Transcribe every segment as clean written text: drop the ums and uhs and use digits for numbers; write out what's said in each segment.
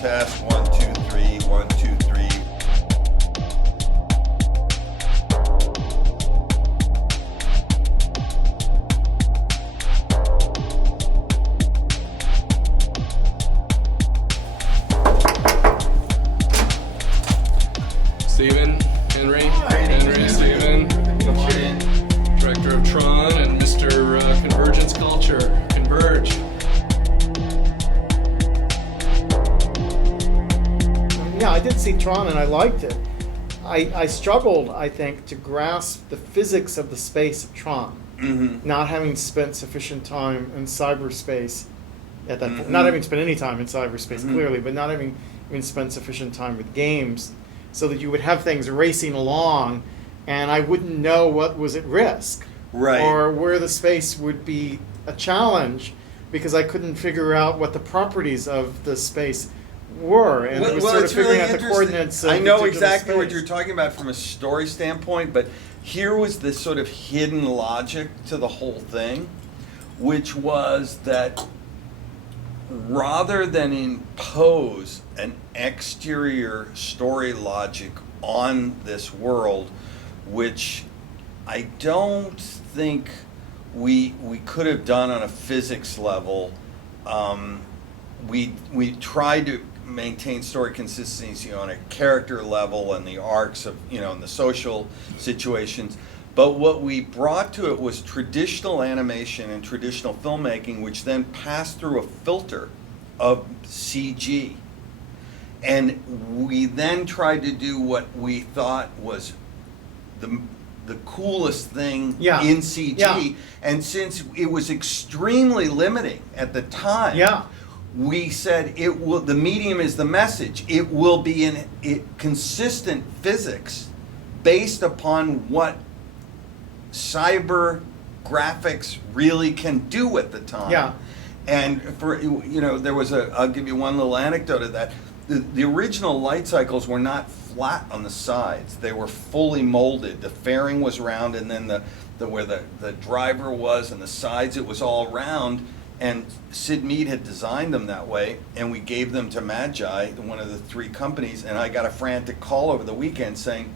Test 1, 2, 3, 1, 2, 3. Steven, Henry, Steven, Director of TRON and Mr. Convergence Culture, Converge. Yeah, I did see TRON and I liked it. I struggled, I think, to grasp the physics of the space of TRON, not having spent sufficient time in cyberspace at that point. Not having spent any time in cyberspace, clearly, but not having even spent sufficient time with games, so that you would have things racing along and I wouldn't know what was at risk. Right. Or where the space would be a challenge, because I couldn't figure out what the properties of the space were, and it was sort of figuring out the coordinates of I know the exactly what space. you're talking about from a story standpoint, but here was this sort of hidden logic to the whole thing, which was that rather than impose an exterior story logic on this world, which I don't think we could have done on a physics level, we tried to maintain story consistency on a character level and the arcs of, and the social situations. But what we brought to it was traditional animation and traditional filmmaking, which then passed through a filter of CG. And we then tried to do what we thought was the coolest thing in CG. Yeah. And since it was extremely limiting at the time, we said the medium is the message. It will be in consistent physics based upon what cyber graphics really can do at the time. Yeah. And there was I'll give you one little anecdote of that. The original light cycles were not flat on the sides. They were fully molded. The fairing was round, and then where the driver was and the sides, it was all round. And Sid Mead had designed them that way, and we gave them to Magi, one of the three companies, and I got a frantic call over the weekend saying,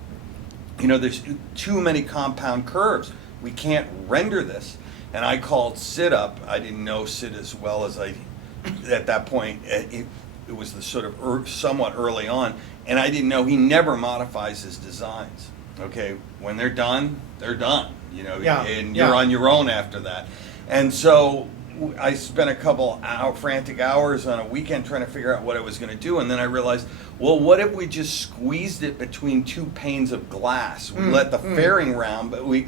there's too many compound curves. We can't render this. And I called Sid up. I didn't know Sid as well as I, at that point, it was the sort of somewhat early on, and I didn't know he never modifies his designs. Okay, when they're done, and you're on your own after that. And so I spent a couple frantic hours on a weekend trying to figure out what I was going to do, and then I realized, well, what if we just squeezed it between two panes of glass? We let the fairing round, but we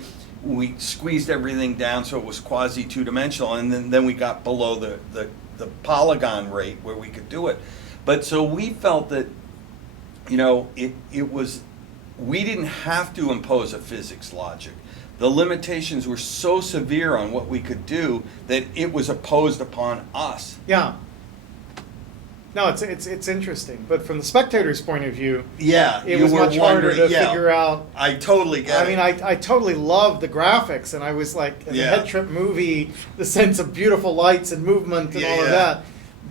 squeezed everything down so it was quasi two-dimensional, and then we got below the polygon rate where we could do it. But so we felt that, we didn't have to impose a physics logic. The limitations were so severe on what we could do that it was imposed upon us. Yeah. No, it's interesting, but from the spectator's point of view, it was much harder to figure out. I totally get it. I totally loved the graphics, and I was like, in the Head Trip movie, the sense of beautiful lights and movement and all of that.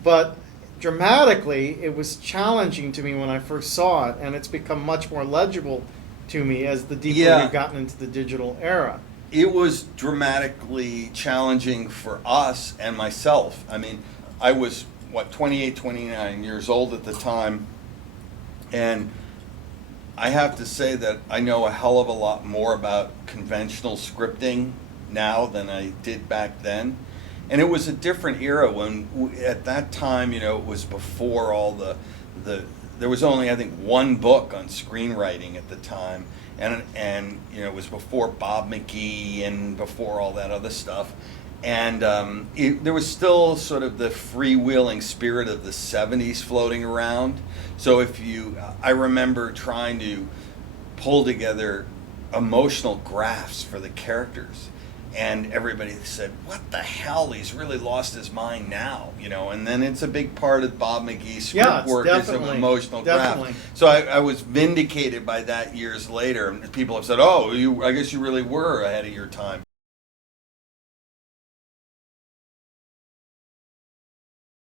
But dramatically, it was challenging to me when I first saw it, and it's become much more legible to me as the deeper we've gotten into the digital era. It was dramatically challenging for us and myself. I mean, I was 28, 29 years old at the time, and I have to say that I know a hell of a lot more about conventional scripting now than I did back then. And it was a different era when, at that time, it was before all there was only, I think, one book on screenwriting at the time, and it was before Bob McGee and before all that other stuff. And there was still sort of the freewheeling spirit of the 70s floating around. So I remember trying to pull together emotional graphs for the characters. And everybody said, "What the hell? He's really lost his mind now," you know. And then it's a big part of Bob McGee's script Yeah, it's work is an definitely- emotional definitely. craft. So I was vindicated by that years later. And people have said, "Oh, I guess you really were ahead of your time."